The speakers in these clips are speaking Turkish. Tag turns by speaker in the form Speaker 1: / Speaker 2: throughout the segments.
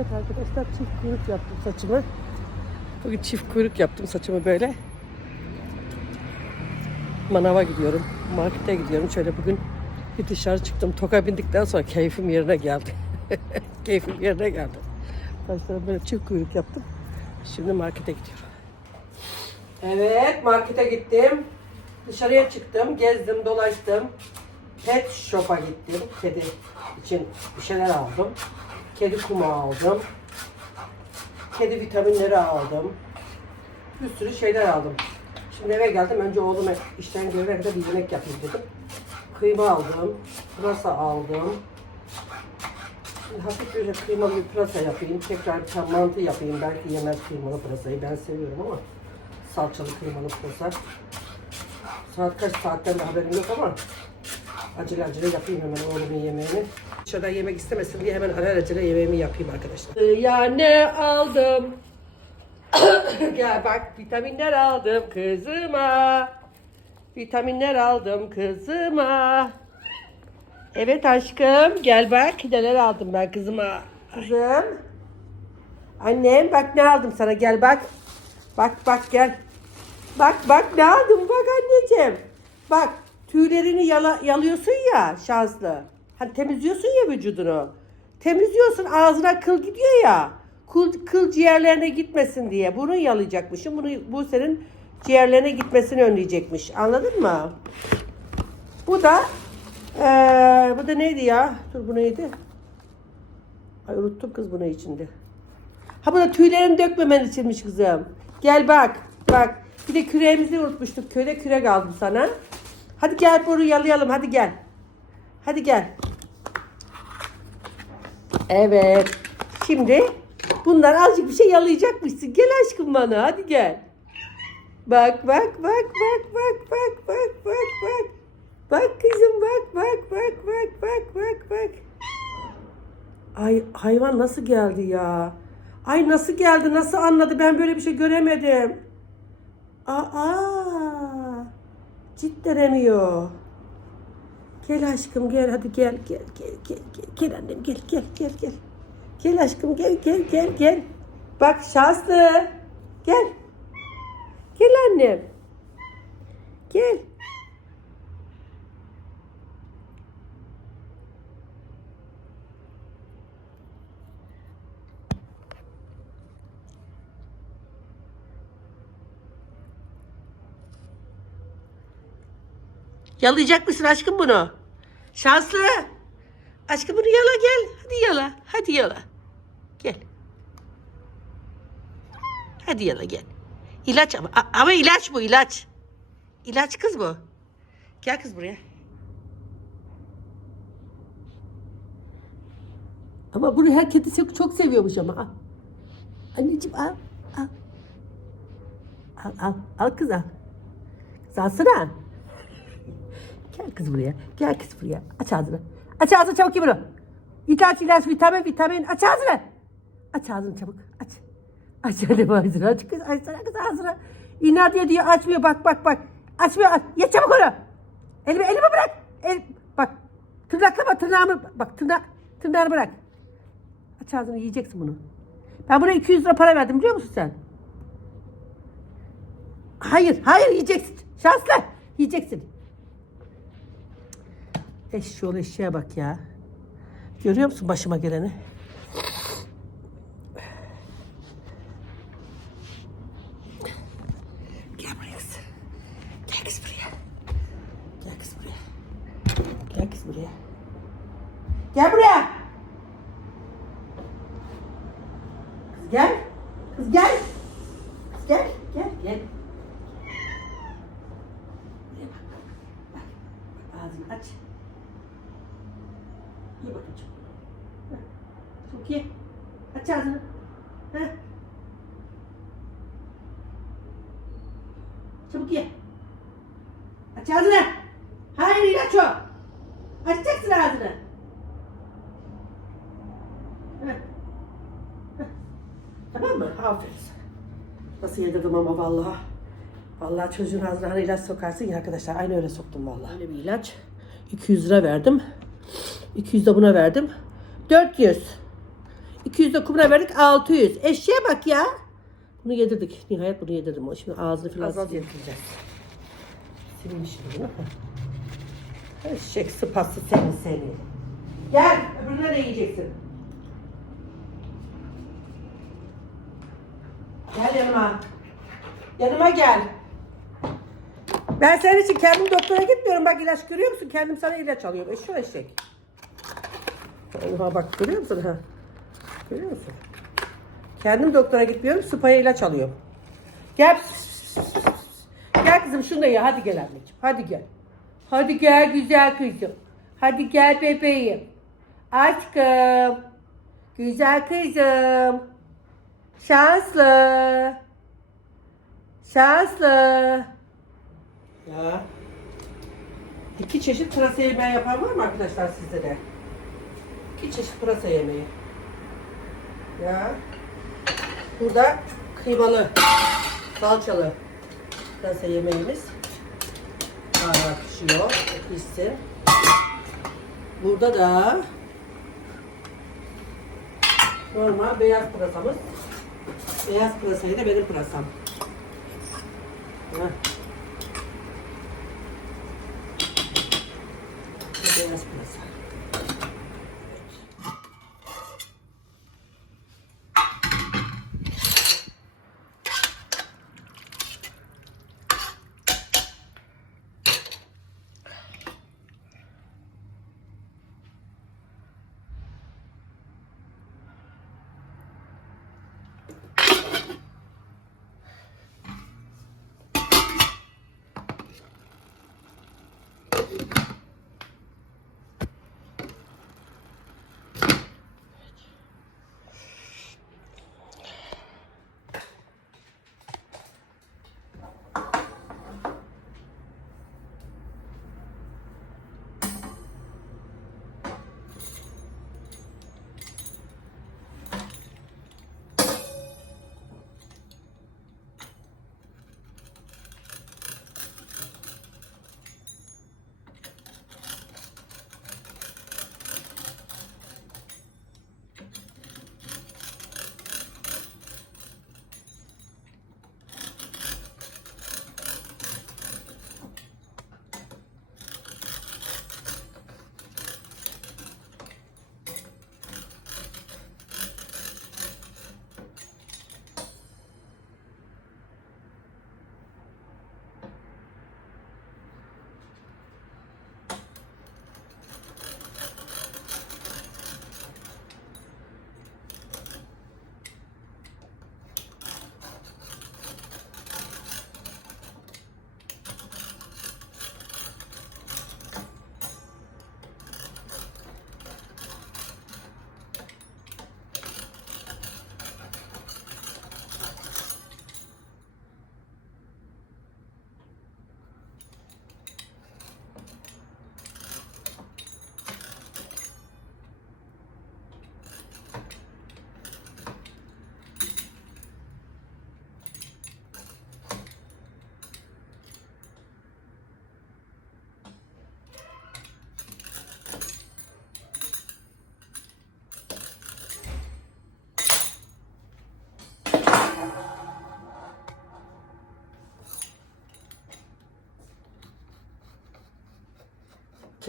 Speaker 1: Evet arkadaşlar çift kuyruk yaptım saçımı. Bugün çift kuyruk yaptım saçımı böyle. Manava gidiyorum. Markete gidiyorum. Şöyle bugün bir dışarı çıktım. Toka bindikten sonra keyfim yerine geldi. keyfim yerine geldi. Saçlarımı böyle çift kuyruk yaptım. Şimdi markete gidiyorum. Evet markete gittim. Dışarıya çıktım. Gezdim, dolaştım. Pet shop'a gittim. Kedi için bir şeyler aldım. Kedi kumu aldım. Kedi vitaminleri aldım. Bir sürü şeyler aldım. Şimdi eve geldim. Önce oğluma işten gelene kadar bir yemek yapayım dedim. Kıyma aldım. Pırasa aldım. Şimdi hafif böyle kıymalı bir pırasa yapayım. Tekrar bir mantı yapayım. Belki yemez kıymalı pırasayı. Ben seviyorum ama salçalı kıymalı pırasa. Saat kaç saatten de haberim yok ama acele acele yapayım hemen oğlumun yemeğini. Dışarıda yemek istemesin diye hemen alelacele yemeğimi yapayım arkadaşlar. Ya ne aldım? Gel bak vitaminler aldım kızıma. Vitaminler aldım kızıma. Evet aşkım gel bak neler aldım ben kızıma. Kızım. Annem bak ne aldım sana gel bak. Bak bak gel. Bak bak ne aldım bak anneciğim. Bak tüylerini yala, yalıyorsun ya şanslı. Hani temizliyorsun ya vücudunu. Temizliyorsun ağzına kıl gidiyor ya. Kıl, kıl ciğerlerine gitmesin diye. Bunu yalayacakmışım. Bunu, bu senin ciğerlerine gitmesini önleyecekmiş. Anladın mı? Bu da eee, bu da neydi ya? Dur bu neydi? Ay unuttum kız bunu içinde. Ha bu da tüylerini dökmemen içinmiş kızım. Gel bak. Bak. Bir de küreğimizi unutmuştuk. Köyde kürek aldım sana. Hadi gel bunu yalayalım. Hadi gel. Hadi gel. Evet. Şimdi bundan azıcık bir şey yalayacakmışsın. Gel aşkım bana. Hadi gel. Bak bak bak bak bak bak bak bak bak. Bak kızım bak bak bak bak bak bak bak. Ay hayvan nasıl geldi ya? Ay nasıl geldi? Nasıl anladı? Ben böyle bir şey göremedim. Aa! Cidden emiyor. Gel aşkım gel hadi gel gel gel gel gel gel annem gel gel gel gel. Gel aşkım gel gel gel gel. Bak şanslı. Gel. Gel annem. Gel. Yalayacak mısın aşkım bunu? Şanslı. Aşkım bunu yala gel. Hadi yala. Hadi yala. Gel. Hadi yala gel. İlaç ama. Ama ilaç bu ilaç. İlaç kız bu. Gel kız buraya. Ama bunu her kedi çok, çok seviyormuş ama. Anneciğim al. Al. Al al. Al kız al. Kız alsana. Gel kız buraya. Gel kız buraya. Aç ağzını. Aç ağzını çabuk bunu. İlaç ilaç vitamin vitamin. Aç ağzını. Aç ağzını çabuk. Aç. Aç hadi ağzını. Aç kız. Açsana kız ağzını. İnat diye diyor açmıyor. Bak bak bak. Açmıyor. Aç. Ye çabuk onu. Elimi, elimi bırak. El, bak. Tırnaklama tırnağımı. Bak tırnak, tırnağını bırak. Aç ağzını yiyeceksin bunu. Ben buna 200 lira para verdim biliyor musun sen? Hayır, hayır yiyeceksin. Şanslı. Yiyeceksin. Eşşoğlu eşeğe bak ya. Görüyor musun başıma geleni? Gel buraya kız. Gel kız buraya. Gel kız buraya. Gel kız buraya. Gel buraya. Kız gel. Kız gel. Kız gel. Gel. Gel. Buraya bak. Bak. Bak ağzını aç. Ye bakayım çok. Heh. Çok ye. Aç ağzını. Heh. Çabuk ye. Aç ağzını. Hayır ilaç o. Açacaksın ağzını. Heh. Heh. Tamam mı? Aferin. Nasıl yedirdim ama vallahi. Vallahi çocuğun ağzına hani ilaç sokarsın ya arkadaşlar. Aynı öyle soktum vallahi. Öyle bir ilaç. 200 lira verdim. 200 de buna verdim. 400. 200 de kumuna verdik 600. Eşeğe bak ya. Bunu yedirdik. Nihayet bunu yedirdim. O Şimdi ağzını falan az az yedireceğiz. İşin değil mi? Eşek sıpası seni seni. Gel öbürüne de yiyeceksin. Gel yanıma. Yanıma gel. Ben senin için kendim doktora gitmiyorum. Bak ilaç görüyor musun? Kendim sana ilaç alıyorum. Eşşoğlu eşek. Ha bak görüyor musun? Ha. Görüyor musun? Kendim doktora gitmiyorum. Sıpaya ilaç alıyorum. Gel. Gel kızım şunu da ye. Hadi gel anneciğim. Hadi gel. Hadi gel güzel kızım. Hadi gel bebeğim. Aşkım. Güzel kızım. Şanslı. Şanslı. Ya. İki çeşit pırasa yemeği yapan var mı arkadaşlar sizde de? İki çeşit pırasa yemeği. Ya. Burada kıymalı, salçalı pırasa yemeğimiz. Hala pişiyor. Pişsin. Burada da normal beyaz pırasamız. Beyaz pırasayı da benim pırasam. Heh.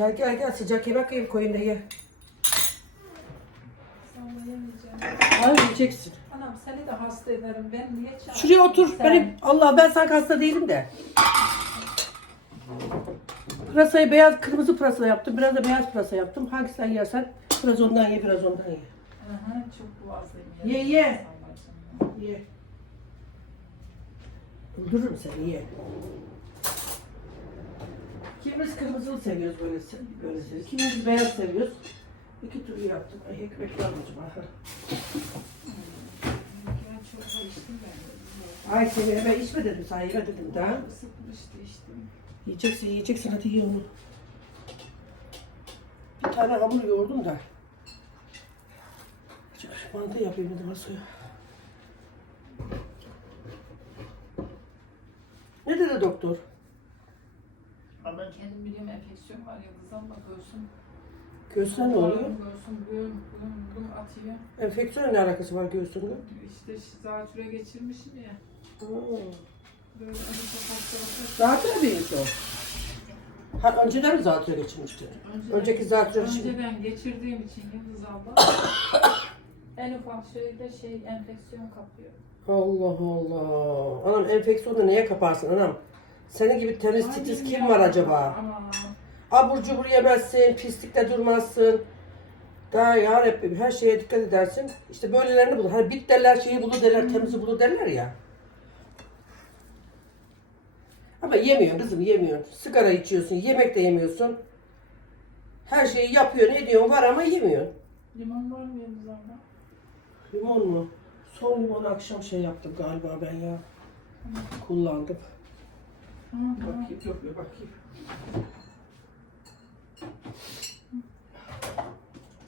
Speaker 1: Gel gel gel sıcak yemek yiyeyim koyun da ye. Hayır yiyeceksin.
Speaker 2: Anam seni de hasta ederim. Ben niye çağırdım?
Speaker 1: Şuraya otur.
Speaker 2: Sen-
Speaker 1: Benim Allah ben sanki hasta değilim de. Pırasayı beyaz kırmızı pırasa yaptım. Biraz da beyaz pırasa yaptım. Hangisinden yersen biraz ondan ye biraz ondan ye.
Speaker 2: Aha, çok boğazlıyım.
Speaker 1: Ye, ye. Ye. Öldürürüm seni ye. Kimimiz kırmızılı seviyoruz böyle, böyle seviyoruz. Kimimiz beyaz seviyoruz. İki türlü yaptım. Ay ekmek var mı acaba? Ay seni eve içme dedim sana yeme dedim daha.
Speaker 2: Isıtmıştı içtim.
Speaker 1: Yiyeceksin yiyeceksin hadi ye onu. Bir tane hamur yoğurdum da. Mantı yapayım dedim masaya. Ne dedi doktor?
Speaker 2: Ben kendim biliyorum enfeksiyon var yıldızdan bakıyorsun.
Speaker 1: Göğsüne ne oluyor?
Speaker 2: Göğsüm güm güm güm atıyor.
Speaker 1: Enfeksiyonla ne alakası var göğsünün?
Speaker 2: İşte zatüre geçirmişim ya. Böyle hani çok hastalıklar.
Speaker 1: Zatürre birisi o. Ha, önceden mi zatürre geçirmişti?
Speaker 2: Önceden-
Speaker 1: Önceki zatürre şimdi.
Speaker 2: Önceden geçirdiğim için Yıldız abla en ufak şeyde şey enfeksiyon kapıyor.
Speaker 1: Allah Allah. Anam enfeksiyonu neye kaparsın anam? Senin gibi temiz
Speaker 2: Ay,
Speaker 1: titiz kim var acaba? Abur cubur yemezsin, pislikte durmazsın. Daha ya Rabbim her şeye dikkat edersin. İşte böylelerini bulur. Hani bit derler, şeyi bulur derler, temizi bulur derler ya. Ama yemiyorsun kızım, yemiyorsun. Sigara içiyorsun, yemek de yemiyorsun. Her şeyi yapıyorsun, ediyorsun var ama yemiyorsun.
Speaker 2: limon var mı abla?
Speaker 1: Limon mu? Son limonu akşam şey yaptım galiba ben ya. Kullandım. Bakayım, yok bir bakayım.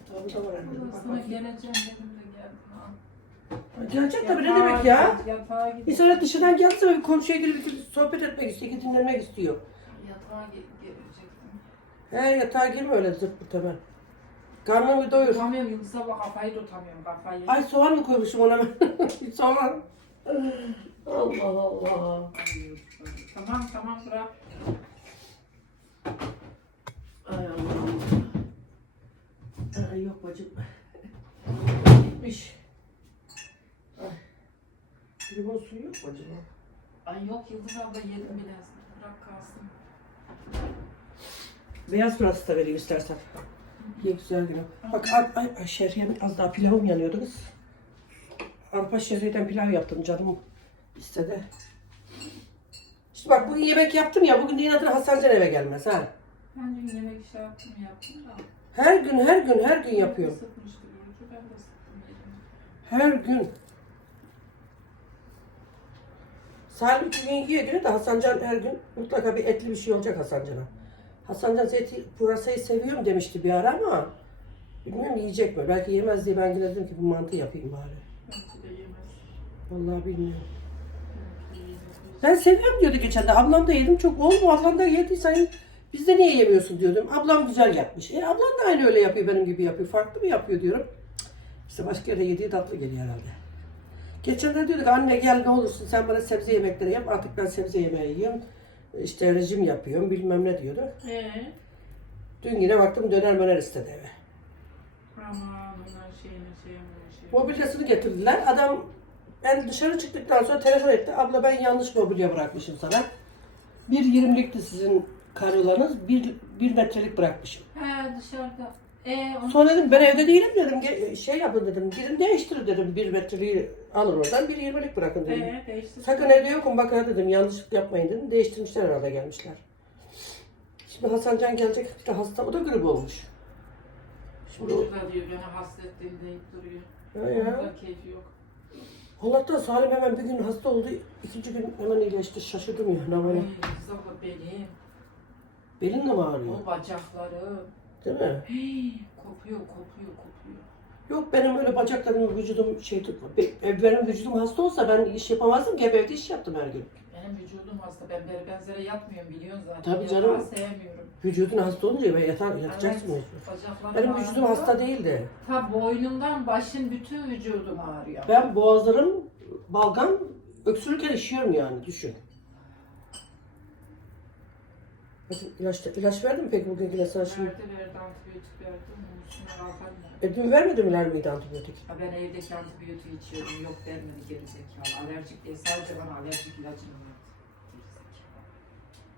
Speaker 1: Tabii da var herhalde. Bak
Speaker 2: Sana
Speaker 1: bakayım.
Speaker 2: geleceğim dedim de geldim. Ha.
Speaker 1: Gelecek tabii ne demek ya?
Speaker 2: Yatağa gidip,
Speaker 1: İnsan dışarıdan gelse bir komşuya gelip bir sohbet etmek istiyor, ki dinlemek istiyor.
Speaker 2: yatağa ge- gelecektim.
Speaker 1: He yatağa girme öyle zırt pırt hemen. Karnını bir doyur.
Speaker 2: Tutamıyorum Yıldız abla kafayı tutamıyorum kafayı.
Speaker 1: Ay soğan mı koymuşum ona ben? soğan. Allah Allah.
Speaker 2: Tamam tamam bırak.
Speaker 1: Ay Allah'ım. Ay yok bacım. Gitmiş. Ay. Limon suyu yok mu acaba?
Speaker 2: Ay yok Yıldız abla yedim bile. Bırak kalsın.
Speaker 1: Beyaz pırası da vereyim istersen. Ye güzel günüm. Bak ay, ay, ay az daha pilavım yanıyordu kız. Arpa şehriyeden pilav yaptım canım istedi. İşte bak bugün yemek yaptım ya bugün inadına Hasan Can eve gelmez ha.
Speaker 2: Ben dün yemek şey yaptım yaptım da.
Speaker 1: Her gün her gün her gün yapıyorum.
Speaker 2: Sıkmıştı ki ben de sıktım.
Speaker 1: Her gün. Salim iki gün yiyor günü de Hasancan her gün mutlaka bir etli bir şey olacak Hasancan'a. Hasancan zeytin pırasayı seviyorum demişti bir ara ama bilmiyorum yiyecek mi? Belki yemez diye ben yine dedim ki bu mantı yapayım bari.
Speaker 2: Belki de yemez.
Speaker 1: Vallahi bilmiyorum. Ben seviyorum diyordu geçen de. Ablam da yedim çok mu? Ablam da yedi sen biz de niye yemiyorsun diyordum. Ablam güzel yapmış. E ablam da aynı öyle yapıyor benim gibi yapıyor. Farklı mı yapıyor diyorum. İşte başka yerde yediği tatlı geliyor herhalde. Geçen de diyorduk anne gel ne olursun sen bana sebze yemekleri yap. Artık ben sebze yemeği yiyorum. İşte rejim yapıyorum bilmem ne diyordu.
Speaker 2: Ee,
Speaker 1: Dün yine baktım döner möner istedi eve.
Speaker 2: aman onlar şeyine şeyine şey.
Speaker 1: Mobilyasını getirdiler. Adam ben dışarı çıktıktan sonra telefon etti. Abla ben yanlış mobilya bırakmışım sana. Bir yirmilikti sizin karyolanız. Bir, bir metrelik bırakmışım.
Speaker 2: He dışarıda. Ee, onu...
Speaker 1: Sonra dedim ben evde değilim dedim. Ge- Şey yapın dedim. Gidin değiştirin dedim. Bir metreliği alın oradan. Bir yirmilik bırakın dedim.
Speaker 2: Ee.
Speaker 1: Sakın evde yokum bakın dedim. Yanlışlık yapmayın dedim. Değiştirmişler herhalde gelmişler. Şimdi Hasan Can gelecek. Bir de hasta. O da grip olmuş. Şimdi o...
Speaker 2: Çocuk da diyor beni hasrettiğim deyip duruyor.
Speaker 1: Ya ya.
Speaker 2: Onun da keyfi yok.
Speaker 1: Allah'tan Salim hemen bir gün hasta oldu. ikinci gün hemen iyileşti. Şaşırdım ya. Ne böyle?
Speaker 2: Yıldız abla benim.
Speaker 1: Belin de mi ağrıyor?
Speaker 2: O bacakları.
Speaker 1: Değil mi?
Speaker 2: Hey, kopuyor kopuyor kopuyor.
Speaker 1: Yok benim öyle bacaklarım, vücudum şey tutma. Be- Benim vücudum hasta olsa ben iş yapamazdım ki. Hep evde iş yaptım her gün.
Speaker 2: Benim vücudum hasta. Ben beri benzere yatmıyorum biliyorsun zaten.
Speaker 1: Tabii
Speaker 2: Yatağı
Speaker 1: canım.
Speaker 2: sevmiyorum.
Speaker 1: Vücudun hasta olunca ben yatar, yatacaksın
Speaker 2: Evet,
Speaker 1: mecbur. Benim vücudum hasta değildi.
Speaker 2: Ta boynumdan başın bütün vücudum ağrıyor.
Speaker 1: Ben boğazlarım, balgam, öksürürken işiyorum yani düşün. İlaç, ilaç verdim peki bugün yine sana şimdi?
Speaker 2: Verdi verdi antibiyotik verdi. Onun üstüne.
Speaker 1: E, dün vermedi miler miydi antibiyotik?
Speaker 2: Ha, ben evdeki antibiyotik içiyordum. Yok vermedi geri zekalı. Alerjik değil. Sadece bana alerjik ilacını.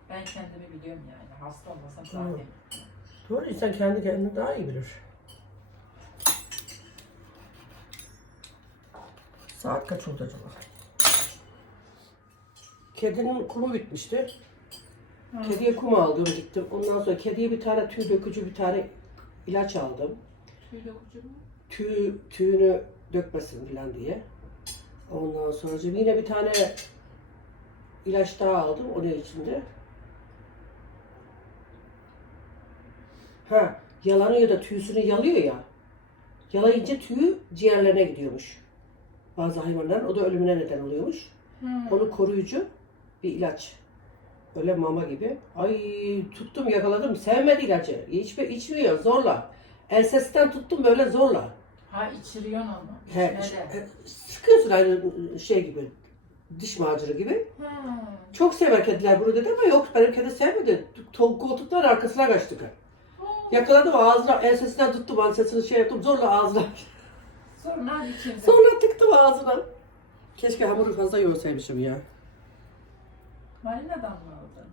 Speaker 2: Ben kendimi biliyorum yani. Hasta olmasam zaten.
Speaker 1: Doğru insan kendi kendini daha iyi bilir. Saat kaç oldu acaba? Kedinin kumu bitmişti.
Speaker 2: Hı.
Speaker 1: Kediye kum aldım gittim. Ondan sonra kediye bir tane tüy dökücü bir tane ilaç aldım.
Speaker 2: Tüy dökücü mü?
Speaker 1: Tüy, tüyünü dökmesin falan diye. Ondan sonra yine bir tane ilaç daha aldım onun içinde. Ha, yalanıyor da tüysünü yalıyor ya. Yalayınca tüyü ciğerlerine gidiyormuş. Bazı hayvanların o da ölümüne neden oluyormuş.
Speaker 2: Hı.
Speaker 1: Onu koruyucu bir ilaç. Öyle mama gibi. Ay tuttum yakaladım. Sevmedi ilacı. İçme, içmiyor zorla. Ensesinden tuttum böyle zorla.
Speaker 2: Ha içiriyorsun onu.
Speaker 1: He, e, sıkıyorsun aynı şey gibi. Diş macunu gibi.
Speaker 2: Ha.
Speaker 1: Çok sever kediler bunu dedi ama yok benim kedi sevmedi. Koltuklar arkasına kaçtı. Yakaladım ağzına, ensesinden tuttum ensesini şey yaptım zorla ağzına.
Speaker 2: Sonra içinde.
Speaker 1: Sonra tıktım ağzına. Keşke hamuru fazla yoğursaymışım ya.
Speaker 2: Marinadan mı aldın?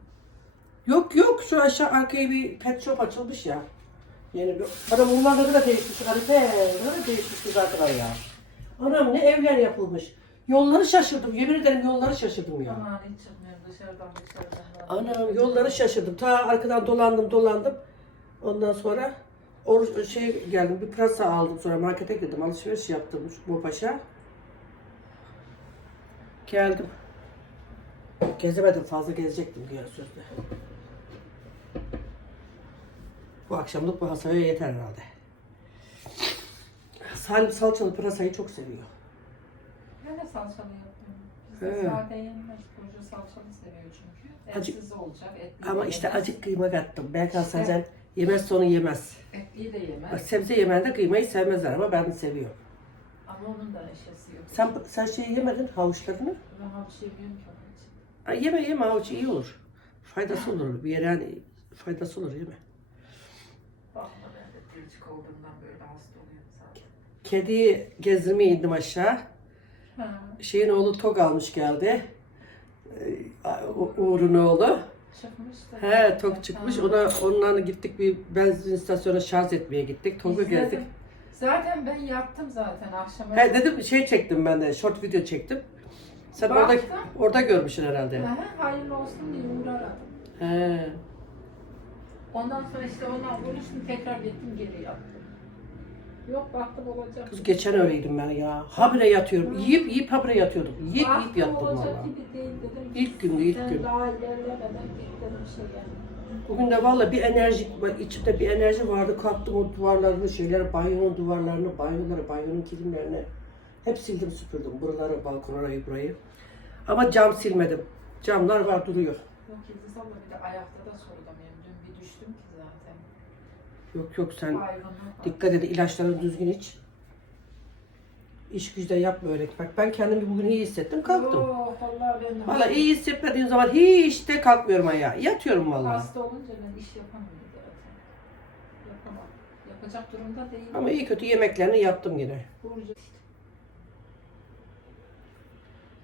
Speaker 1: Yok yok şu aşağı arkaya bir pet shop açılmış ya. Yeni bir... Adam bunlar da değişmiş. Harife ne kadar değişmiş güzel kadar ya. Anam ne evler yapılmış. Yolları şaşırdım. Yemin ederim yolları şaşırdım ya.
Speaker 2: Aman hiç çıkmıyorum dışarıdan dışarıdan.
Speaker 1: Anam yolları şaşırdım. Ta arkadan dolandım dolandım. Ondan sonra or şey geldim bir pırasa aldım sonra markete girdim alışveriş yaptım bu paşa. Geldim. Gezemedim fazla gezecektim diye sözde. Bu akşamlık bu hasaya yeter herhalde. Salim salçalı pırasayı çok seviyor.
Speaker 2: Ben de salçalı yaptım.
Speaker 1: He.
Speaker 2: yenmez. Burcu salçalı seviyor çünkü.
Speaker 1: Acı-
Speaker 2: Etsiz olacak. Etli
Speaker 1: Ama
Speaker 2: de
Speaker 1: işte
Speaker 2: yemez.
Speaker 1: acık kıyma kattım. Belki. Hasan yemez sonu yemez.
Speaker 2: Etliyi de yemez.
Speaker 1: Sebze yemeğinde kıymayı sevmezler ama ben seviyorum.
Speaker 2: Ama onun da neşesi yok.
Speaker 1: Sen sen şey yemedin havuçlarını.
Speaker 2: Ben havuç yemiyorum ki onun için.
Speaker 1: Yeme yeme havuç iyi olur. Faydası olur. Bir yere hani faydası olur yeme.
Speaker 2: Bakma ben de gülcük olduğundan böyle hasta oluyorum zaten.
Speaker 1: Kediyi gezdirmeye indim aşağı. Şeyin oğlu tok almış geldi. Ee, Uğur'un oğlu.
Speaker 2: Çıkmış da.
Speaker 1: He tok çıkmış.
Speaker 2: Ha.
Speaker 1: Ona onlarla gittik bir benzin istasyonuna şarj etmeye gittik. Tok'u
Speaker 2: İzledim.
Speaker 1: gezdik.
Speaker 2: Zaten ben yattım zaten akşama.
Speaker 1: He dedim şey çektim ben de short video çektim. Sen orada
Speaker 2: Baktım.
Speaker 1: orada görmüşsün herhalde.
Speaker 2: Aha, hayırlı olsun diye Uğur aradım.
Speaker 1: He.
Speaker 2: Ondan sonra işte ondan konuştum tekrar gittim geri yattım. Yok baktım olacak.
Speaker 1: Kız geçen öyleydim ben ya. Habire yatıyorum. Yiyip yiyip habire yatıyordum. Yiyip yiyip
Speaker 2: Baktım
Speaker 1: yattım
Speaker 2: olacak
Speaker 1: valla.
Speaker 2: gibi değil dedim.
Speaker 1: İlk gündü ilk
Speaker 2: Sen
Speaker 1: gün.
Speaker 2: daha ilerlemeden git dedim şeye.
Speaker 1: Bugün de valla bir enerji, içimde bir enerji vardı. Kalktım o duvarlarını, şeyleri, banyonun duvarlarını, banyoları, banyonun kilimlerini hep sildim süpürdüm. Buraları, balkon orayı, burayı. Ama cam silmedim. Camlar var duruyor.
Speaker 2: Yok Yıldız abla bir de ayakta da sorulamıyorum. Dün bir düştüm ki zaten.
Speaker 1: Yok yok sen dikkat et ilaçlarını düzgün iç. İş güçte yapma öyle. Bak ben kendimi bugün iyi hissettim kalktım.
Speaker 2: Yok vallahi ben de.
Speaker 1: Valla iyi hissetmediğim zaman hiç de kalkmıyorum ayağa. Yatıyorum valla.
Speaker 2: Hasta olunca ben iş yapamıyorum zaten. Yapamam. Yapacak durumda değilim.
Speaker 1: Ama iyi kötü yemeklerini yaptım yine.
Speaker 2: Burcu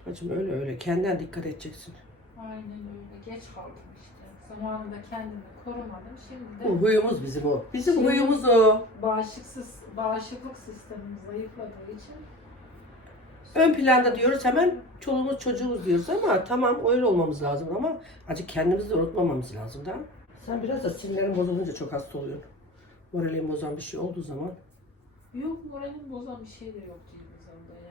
Speaker 1: Bacım öyle öyle. Kendine dikkat edeceksin.
Speaker 2: Aynen öyle. Geç kaldım işte. Zamanında kendimi korumadım. Şimdi
Speaker 1: Bu
Speaker 2: de
Speaker 1: huyumuz bizim o. Bizim
Speaker 2: Şimdi-
Speaker 1: huyumuz o.
Speaker 2: bağışıksız, bağışıklık sistemimiz zayıfladığı için
Speaker 1: Ön planda diyoruz hemen çoluğumuz çocuğumuz diyoruz ama tamam öyle olmamız lazım ama acık kendimizi de unutmamamız lazım da. Sen biraz da sinirlerin bozulunca çok hasta oluyorsun. Moralin bozan bir şey olduğu zaman.
Speaker 2: yok moralim bozan bir şey de yok ya.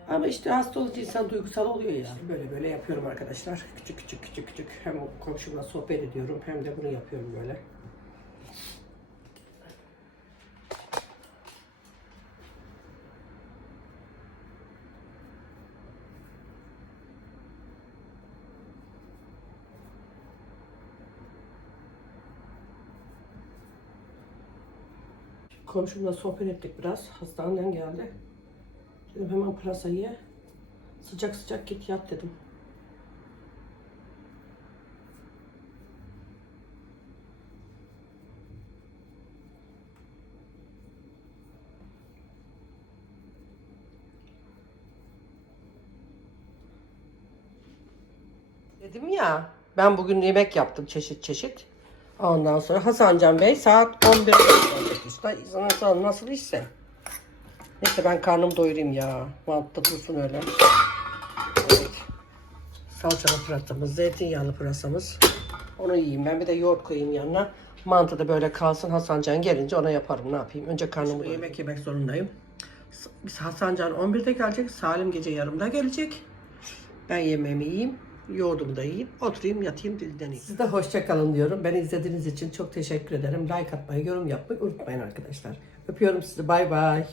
Speaker 1: Ama işte hasta olunca insan duygusal oluyor ya. Böyle böyle yapıyorum arkadaşlar. Küçük küçük küçük küçük. Hem komşumla sohbet ediyorum hem de bunu yapıyorum böyle. Komşumla sohbet ettik biraz. Hastaneden geldi. Dedim hemen pırasa ye. Sıcak sıcak git yat dedim. Dedim ya ben bugün yemek yaptım çeşit çeşit. Ondan sonra Hasan Can Bey saat 11'de usta nasıl, nasıl işse. Neyse ben karnımı doyurayım ya. Mantıda dursun öyle. Evet. Salçalı pırasamız, zeytinyağlı pırasamız. Onu yiyeyim ben. Bir de yoğurt koyayım yanına. Mantı da böyle kalsın. Hasancan gelince ona yaparım. Ne yapayım? Önce karnımı doyurayım. Yemek yemek zorundayım. Biz Hasancan 11'de gelecek. Salim gece yarımda gelecek. Ben yemeğimi yiyeyim. Yoğurdumu da yiyeyim. Oturayım yatayım dinleneyim. Siz de hoşça kalın diyorum. Beni izlediğiniz için çok teşekkür ederim. Like atmayı, yorum yapmayı unutmayın arkadaşlar. Öpüyorum sizi. Bay bay.